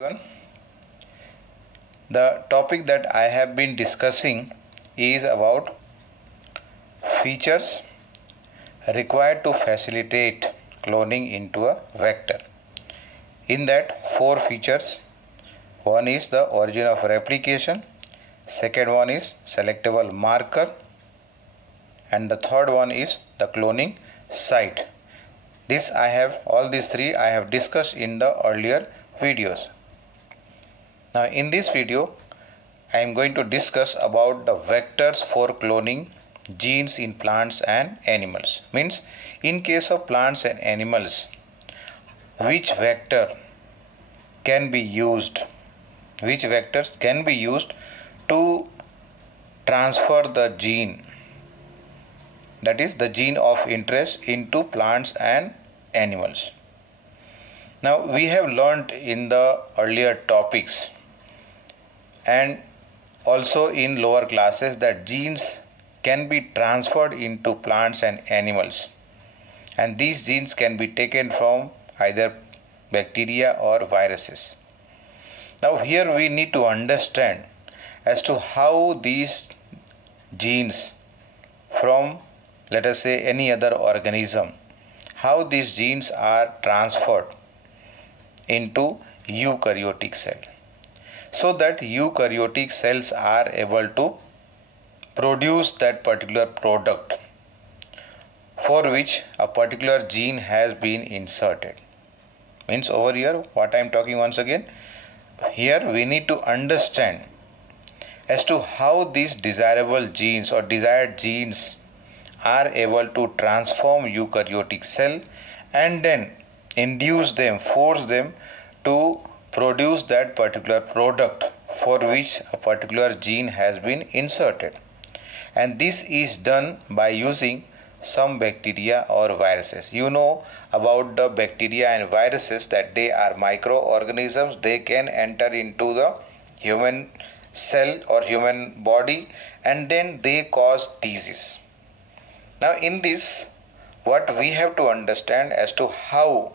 Everyone. The topic that I have been discussing is about features required to facilitate cloning into a vector. In that, four features. One is the origin of replication, second one is selectable marker, and the third one is the cloning site. All these three I have discussed in the earlier videos. Now in this video I am going to discuss about the vectors for cloning genes in plants and animals. Means in case of plants and animals, which vectors can be used to transfer the gene, that is the gene of interest, into plants and animals. Now we have learned in the earlier topics and also in lower classes that genes can be transferred into plants and animals, and these genes can be taken from either bacteria or viruses. Now here we need to understand as to how these genes from, let us say, any other organism, how these genes are transferred into eukaryotic cell, so that eukaryotic cells are able to produce that particular product for which a particular gene has been inserted. Means over here what I am talking, once again, here we need to understand as to how these desirable genes or desired genes are able to transform eukaryotic cell and then force them to produce that particular product for which a particular gene has been inserted. And this is done by using some bacteria or viruses. You know about the bacteria and viruses that they are microorganisms. They can enter into the human cell or human body and then they cause disease. Now in this, what we have to understand as to how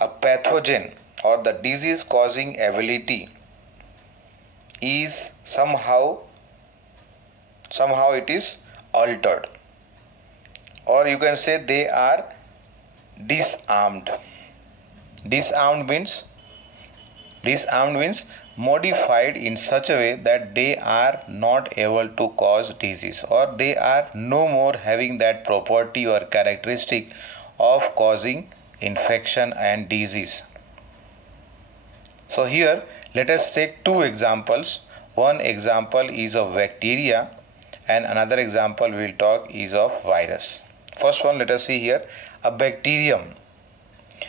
a pathogen or the disease causing ability is somehow it is altered, or you can say they are disarmed. Disarmed means modified in such a way that they are not able to cause disease, or they are no more having that property or characteristic of causing infection and disease. So here let us take two examples. One example is of bacteria and another example we will talk is of virus. First one, let us see here a bacterium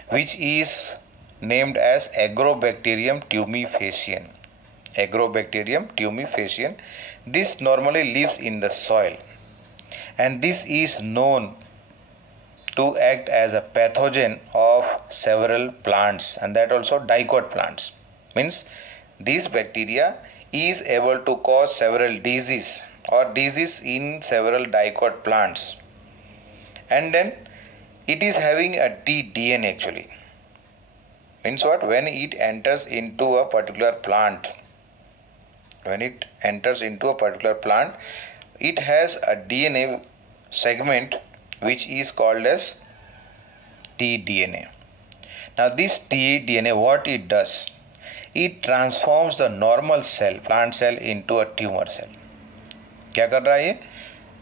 which is named as Agrobacterium tumefaciens. Agrobacterium tumefaciens. This normally lives in the soil and this is known to act as a pathogen of several plants, and that also dicot plants. Means this bacteria is able to cause several disease in several dicot plants, and then it is having a tDNA actually. Means what? When it enters into a particular plant, it has a DNA segment which is called as tDNA. Now this tDNA, what it does, it transforms the normal cell, plant cell, into a tumor cell. क्या कर रहा है ये?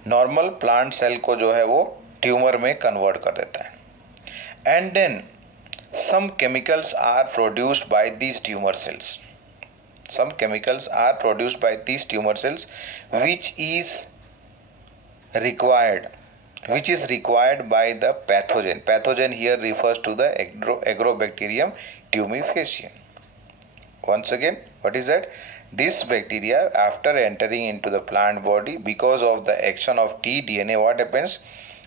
Normal plant cell को जो है वो tumour में कन्वर्ट कर देता है. And then some chemicals are produced by these tumor cells. Which is required by the pathogen. Pathogen here refers to the Agrobacterium tumefaciens. Once again, what is that? This bacteria, after entering into the plant body, because of the action of tDNA, what happens?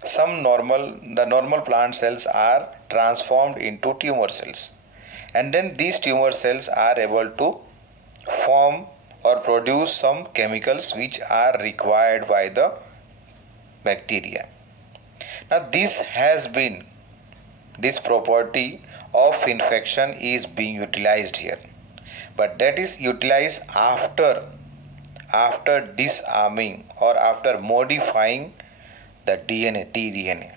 The normal plant cells are transformed into tumor cells, and then these tumor cells are able to form or produce some chemicals which are required by the bacteria. Now this property of infection is being utilized here. but that is utilized after disarming or after modifying the DNA, tDNA,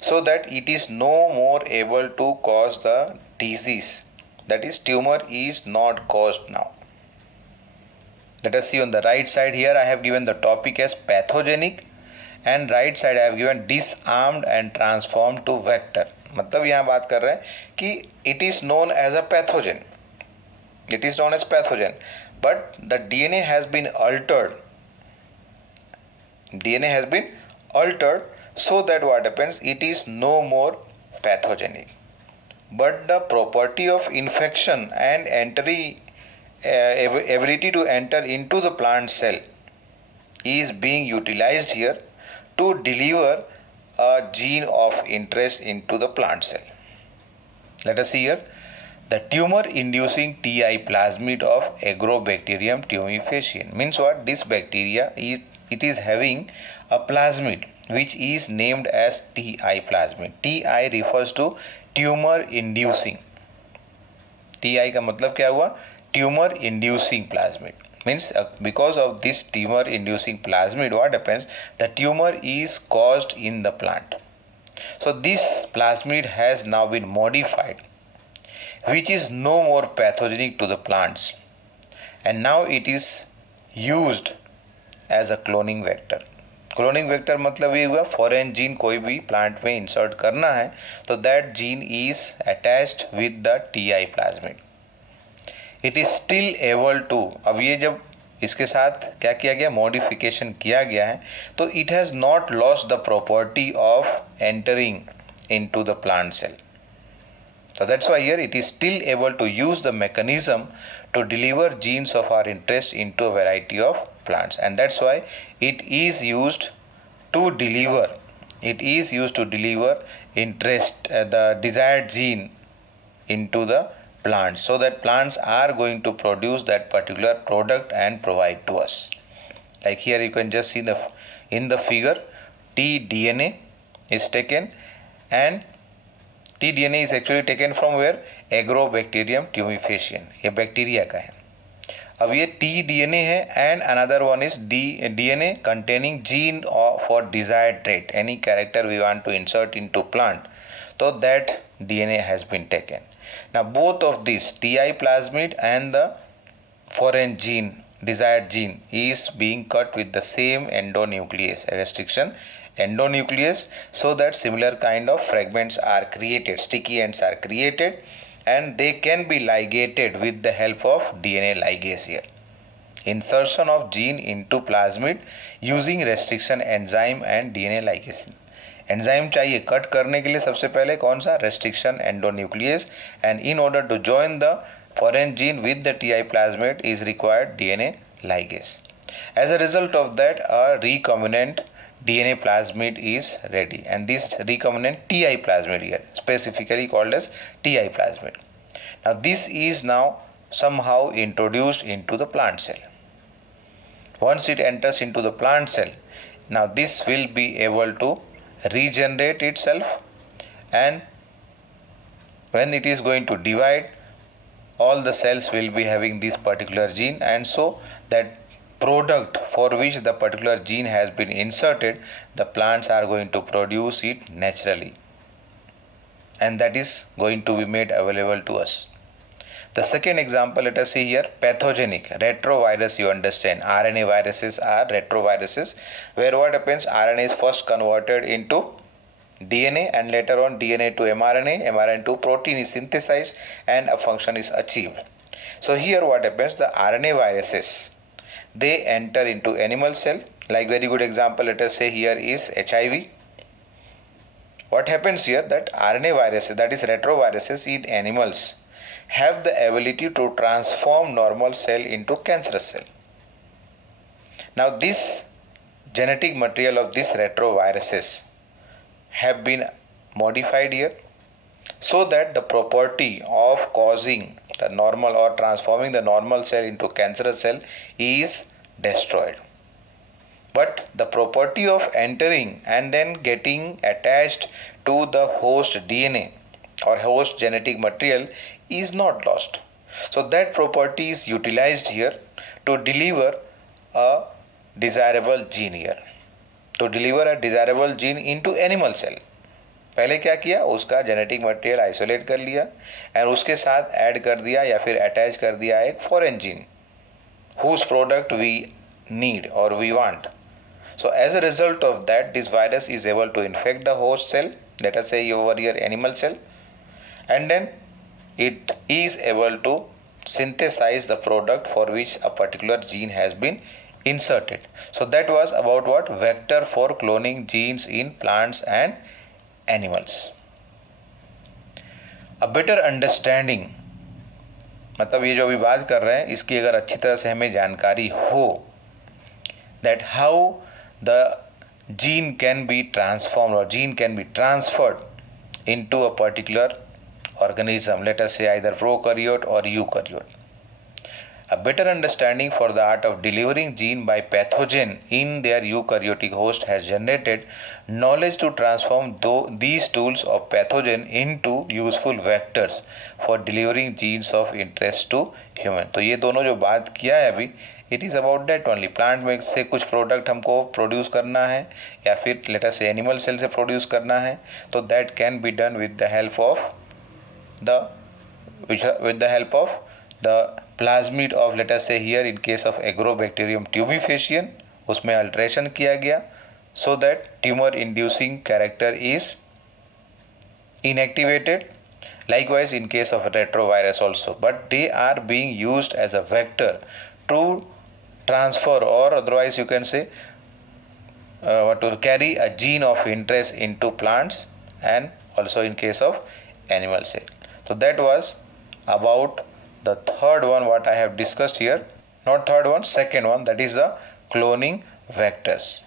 so that it is no more able to cause the disease. That is, tumor is not caused now. Let us see on the right side here. I have given the topic as pathogenic, and right side I have given disarmed and transformed to vector. मतलब यहाँ बात कर रहे हैं कि it is known as a pathogen. It is known as pathogen, but the DNA has been altered. DNA has been altered so that what happens? It is no more pathogenic. But the property of infection and ability to enter into the plant cell is being utilized here to deliver a gene of interest into the plant cell. Let us see here. The tumor inducing TI plasmid of Agrobacterium tumefaciens means what? This bacteria is having a plasmid which is named as TI plasmid. TI refers to tumor inducing. TI का मतलब क्या हुआ? Tumor inducing plasmid. Means because of this tumor inducing plasmid, what happens? The tumor is caused in the plant. So this plasmid has now been modified, which is no more pathogenic to the plants, and now it is used as a cloning vector. Cloning vector मतलब ये हुआ foreign gene कोई भी plant में insert करना है तो that gene is attached with the Ti plasmid. It is still able to, अब ये जब इसके साथ क्या किया गया, मॉडिफिकेशन किया गया है, तो it has not lost the property of entering into the plant cell. So that's why here it is still able to use the mechanism to deliver genes of our interest into a variety of plants, and that's why it is used to deliver interest, the desired gene into the plants, so that plants are going to produce that particular product and provide to us. Like here you can just see in the figure tDNA is taken, and tDNA is actually taken from where? Agrobacterium tumefaciens. ये bacteria का है. अब ये tDNA है and another one is DNA containing gene for desired trait. Any character we want to insert into plant, so that DNA has been taken. Now both of these, TI plasmid and the foreign gene, desired gene, is being cut with the same endonuclease, a restriction endonuclease, so that similar kind of fragments are created, sticky ends are created, and they can be ligated with the help of DNA ligase here. Insertion of gene into plasmid using restriction enzyme and DNA ligase. Enzyme चाहिए cut करने के लिए सबसे पहले कौन सा? Restriction endonuclease, and in order to join the foreign gene with the TI plasmid is required DNA ligase. As a result of that, a recombinant DNA plasmid is ready, and this recombinant TI plasmid here specifically called as TI plasmid. Now this is now somehow introduced into the plant cell. Once it enters into the plant cell, now this will be able to regenerate itself, and when it is going to divide, all the cells will be having this particular gene, and so that product for which the particular gene has been inserted, the plants are going to produce it naturally, and that is going to be made available to us. The second example, let us see here, pathogenic retrovirus. You understand, RNA viruses are retroviruses, where what happens, RNA is first converted into DNA, and later on DNA to mRNA, mRNA to protein is synthesized, and a function is achieved. So here what happens, the RNA viruses, they enter into animal cell. Like very good example, let us say here is HIV. What happens here, that RNA viruses, that is retroviruses in animals, have the ability to transform normal cell into cancerous cell. Now this genetic material of these retroviruses have been modified here, so that the property of causing the normal or transforming the normal cell into cancerous cell is destroyed, but the property of entering and then getting attached to the host DNA or host genetic material is not lost. So that property is utilized here to deliver a desirable gene here, to deliver a desirable gene into animal cell. पहले क्या किया, उसका genetic material isolate कर लिया और उसके साथ add कर दिया या फिर अटैच कर दिया एक foreign gene whose product we need or we want. So as a result of that, this virus is able to infect the host cell, let us say over here animal cell, and then it is able to synthesize the product for which a particular gene has been inserted. So that was about what? Vector for cloning genes in plants and animals. A better understanding, मतलब ये जो अभी बात कर रहे हैं इसकी अगर अच्छी तरह से हमें जानकारी हो, that how the gene can be transformed or gene can be transferred into a particular organism, let us say either prokaryote or eukaryote. A better understanding for the art of delivering gene by pathogen in their eukaryotic host has generated knowledge to transform these tools of pathogen into useful vectors for delivering genes of interest to human. तो ये दोनों जो बात किया है अभी, it is about that only. Plant में से कुछ प्रोडक्ट हमको प्रोड्यूस करना है या फिर लेट अस से एनिमल सेल से प्रोड्यूस करना है, तो that can be done with the help of the plasmid of let us say here in case of Agrobacterium tumefaciens, उसमें अल्ट्रेशन किया गया so that tumor inducing character is inactivated. Likewise in case of retrovirus also, but they are being used as a vector to transfer or otherwise you can say to carry a gene of interest into plants and also in case of animal cell. So that was about the third one what I have discussed here, not third one, second one, that is the cloning vectors.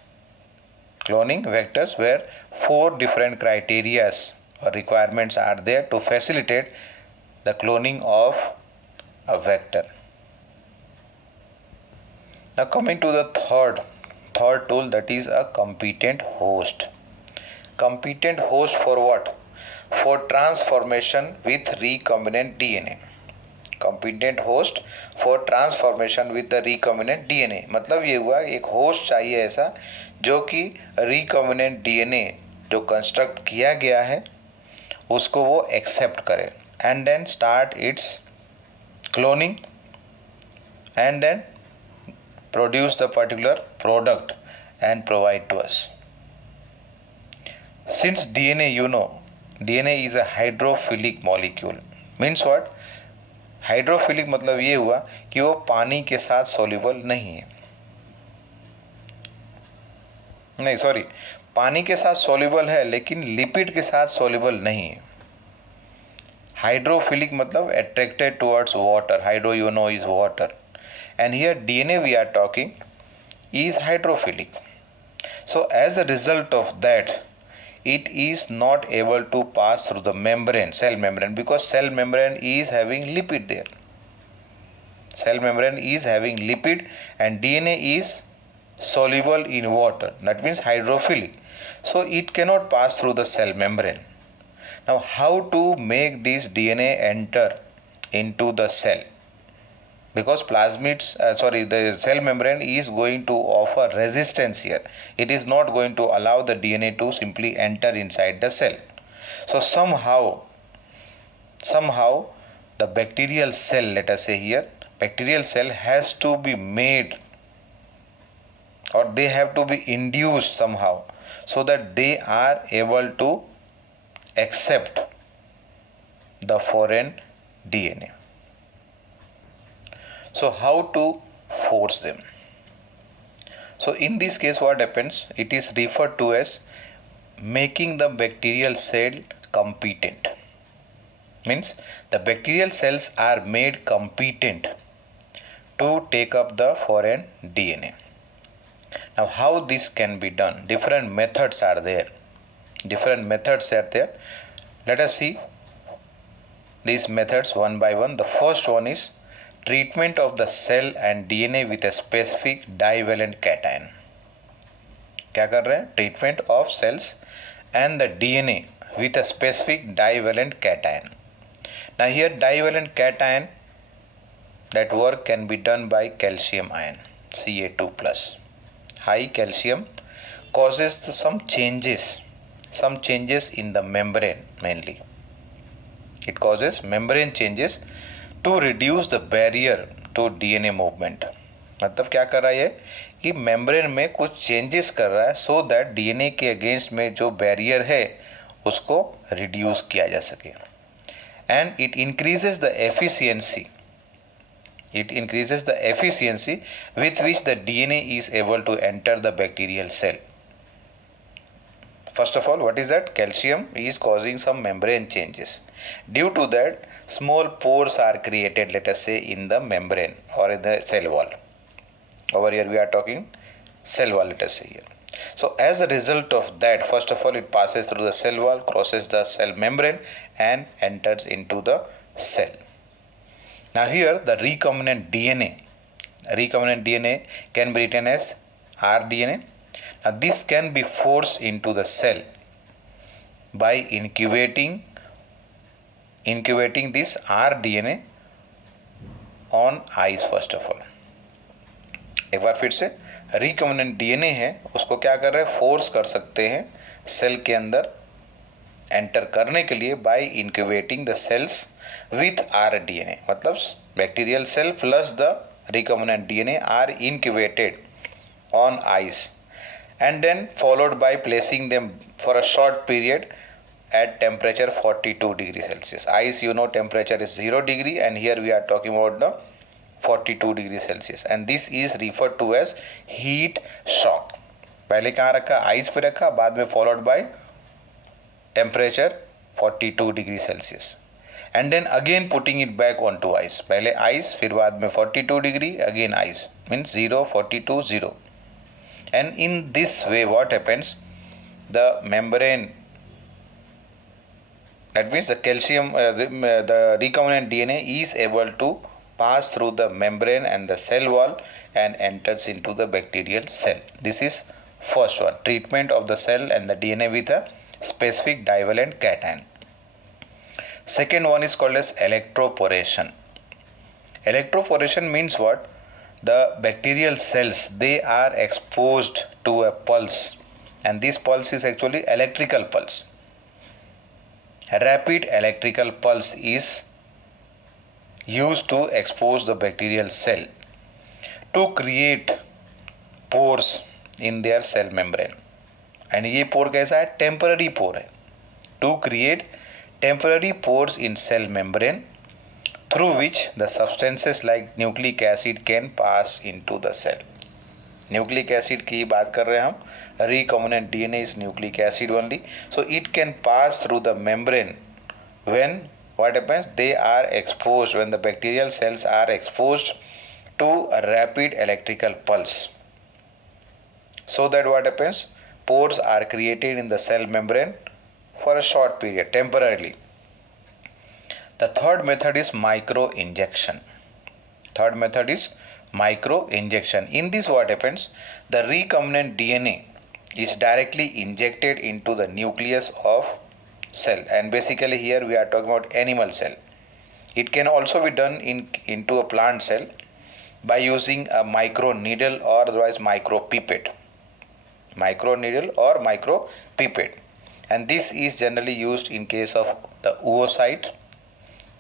Cloning vectors where 4 different criteria or requirements are there to facilitate the cloning of a vector. Now coming to the third tool, that is a competent host. Competent host for what? For transformation with recombinant DNA. Competent host for transformation with the recombinant DNA. मतलब ये हुआ एक host चाहिए ऐसा जो कि recombinant DNA जो construct किया गया है उसको वो एक्सेप्ट करे and then start its cloning and then produce the particular product and provide to us. Since DNA you know, DNA is a hydrophilic molecule. Means what? Hydrophilic मतलब ये हुआ कि वो पानी के साथ सोल्यूबल नहीं है, नहीं सॉरी, पानी के साथ सोल्यूबल है लेकिन लिपिड के साथ सोल्यूबल नहीं है. हाइड्रोफिलिक मतलब attracted towards water. Hydro you know is water and here DNA we are talking is hydrophilic. So as a result of that it is not able to pass through the membrane, cell membrane, because cell membrane is having lipid there. Cell membrane is having lipid and DNA is soluble in water, that means hydrophilic, so it cannot pass through the cell membrane. Now how to make this DNA enter into the cell? Because plasmids the cell membrane is going to offer resistance here. It is not going to allow the DNA to simply enter inside the cell. So somehow the bacterial cell, let us say here, bacterial cell has to be made or they have to be induced somehow so that they are able to accept the foreign DNA. So how to force them? So in this case what happens, it is referred to as making the bacterial cell competent. Means the bacterial cells are made competent to take up the foreign DNA. Now how this can be done? Different methods are there. Let us see these methods one by one. The first one is treatment of the cell and DNA with a specific divalent cation. क्या कर रहे हैं? Treatment of cells and the DNA with a specific divalent cation. Now here divalent cation that work can be done by calcium ion Ca2 plus. High calcium causes some changes in the membrane mainly. It causes membrane changes to reduce the barrier to DNA movement. मतलब क्या कर रहा है कि membrane में कुछ changes कर रहा है सो दैट डीएनए के अगेंस्ट में जो बैरियर है उसको रिड्यूस किया जा सके. And it increases the efficiency with which the DNA is able to enter the bacterial cell. First of all, what is that? Calcium is causing some membrane changes. Due to that, small pores are created, let us say, in the membrane or in the cell wall. Over here we are talking cell wall, let us say here. So as a result of that, first of all, it passes through the cell wall, crosses the cell membrane and enters into the cell. Now here the recombinant DNA can be written as rDNA. Now this can be forced into the cell by incubating this rDNA on ice first of all. एक बार फिर से recombinant DNA है उसको क्या कर रहे हैं, force कर सकते हैं सेल के अंदर एंटर करने के लिए by incubating the cells with rDNA. मतलब bacterial cell plus the recombinant DNA are incubated on ice and then followed by placing them for a short period at temperature 42 degrees Celsius. Ice, you know, temperature is 0 degree and here we are talking about the 42 degrees Celsius and this is referred to as heat shock. पहले कहाँ रखा, ice पे रखा, बाद में followed by temperature 42 degree Celsius and then again putting it back onto ice. पहले ice फिर बाद में 42 degree again ice, means 0 42 0. And in this way what happens, the membrane, that means the calcium the recombinant DNA is able to pass through the membrane and the cell wall and enters into the bacterial cell. This is first one, treatment of the cell and the DNA with a specific divalent cation. Second one is called as electroporation. Electroporation means what? The bacterial cells, they are exposed to a pulse and this pulse is actually electrical pulse. A rapid electrical pulse is used to expose the bacterial cell to create pores in their cell membrane. And ये पोर कैसा है? Temporary पोर है. To create temporary pores in cell membrane through which the substances like nucleic acid can pass into the cell. Nucleic acid की बात कर रहे हैं हम. Recombinant DNA is nucleic acid only. So it can pass through the membrane when what happens? They are exposed, when the bacterial cells are exposed to a rapid electrical pulse. So that what happens? Pores are created in the cell membrane for a short period, temporarily. The third method is micro-injection. In this what happens? The recombinant DNA is directly injected into the nucleus of cell, and basically here we are talking about animal cell. It can also be done into a plant cell by using a micro needle or otherwise micro pipette. And this is generally used in case of the oocyte,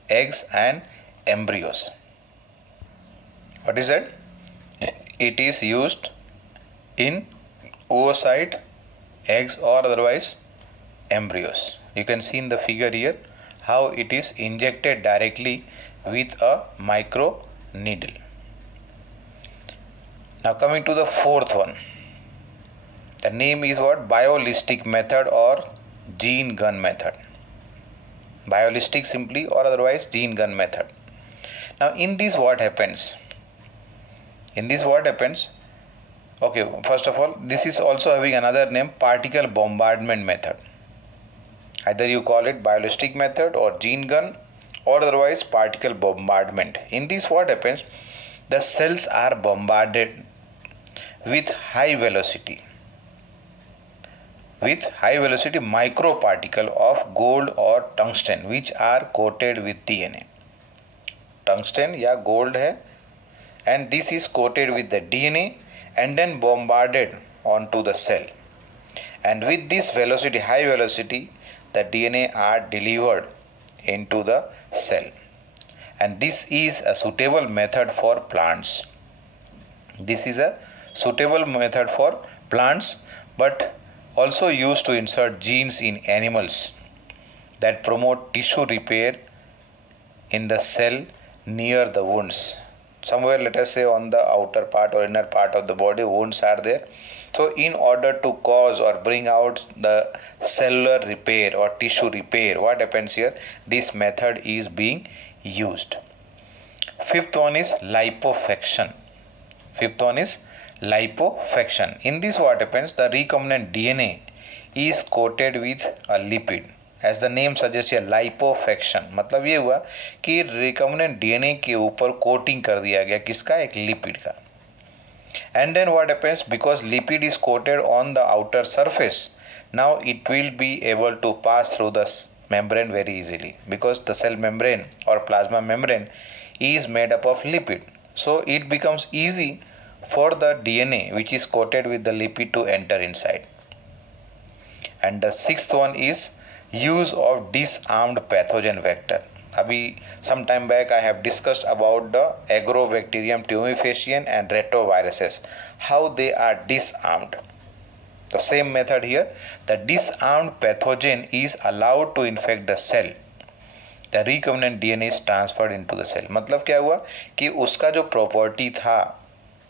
eggs and embryos. What is that? It is used in oocyte, eggs or otherwise embryos. You can see in the figure here how it is injected directly with a micro needle. Now coming to the fourth one. The name is what? Biolistic method or gene gun method. Biolistic simply or otherwise gene gun method. Now in this what happens? Okay, first of all, this is also having another name, particle bombardment method. Either you call it biolistic method or gene gun or otherwise particle bombardment. In this what happens? The cells are bombarded with high velocity microparticle of gold or tungsten which are coated with DNA. Tungsten या gold है and this is coated with the DNA and then bombarded onto the cell. And with this velocity, high velocity, the DNA are delivered into the cell. And this is a suitable method for plants. This is a suitable method for plants, but also used to insert genes in animals that promote tissue repair in the cell near the wounds. Somewhere, let us say, on the outer part or inner part of the body, wounds are there. So in order to cause or bring out the cellular repair or tissue repair, what happens here? This method is being used. Fifth one is liposuction. Fifth one is liposuction. In this, what happens? The recombinant DNA is coated with a lipid. As the name suggest या lipofection, मतलब ये हुआ कि recombinant DNA के ऊपर coating कर दिया गया किसका? एक लिपिड का. And then what happens? Because lipid is coated on the outer surface, now it will be able to pass through the membrane very easily, because the cell membrane or plasma membrane is made up of lipid. So it becomes easy for the DNA which is coated with the lipid to enter inside. And the sixth one is use of disarmed pathogen vector. Abhi some time back I have discussed about the Agrobacterium tumefaciens and retroviruses, how they are disarmed. The same method here, the disarmed pathogen is allowed to infect the cell. The recombinant DNA is transferred into the cell. मतलब क्या हुआ कि उसका जो property था,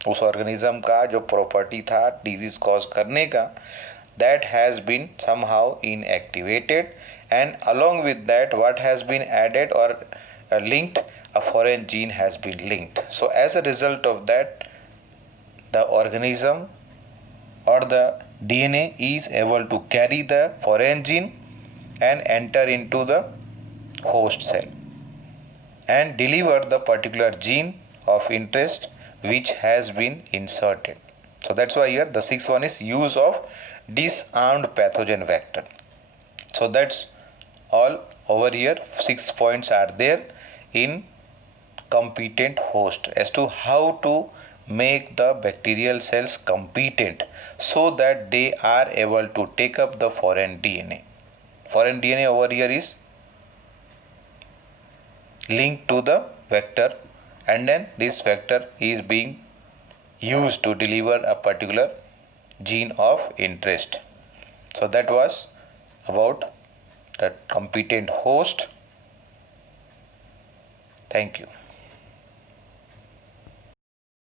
उस organism का जो प्रॉपर्टी था डिजीज कॉज करने का, that has been somehow inactivated, and along with that what has been added or linked, a foreign gene has been linked. So as a result of that, the organism or the DNA is able to carry the foreign gene and enter into the host cell and deliver the particular gene of interest which has been inserted. So that's why here the sixth one is use of disarmed pathogen vector. So that's all over here. 6 points are there in competent host as to how to make the bacterial cells competent so that they are able to take up the foreign DNA. Foreign DNA over here is linked to the vector, and then this vector is being used to deliver a particular gene of interest. So that was about the competent host. Thank you.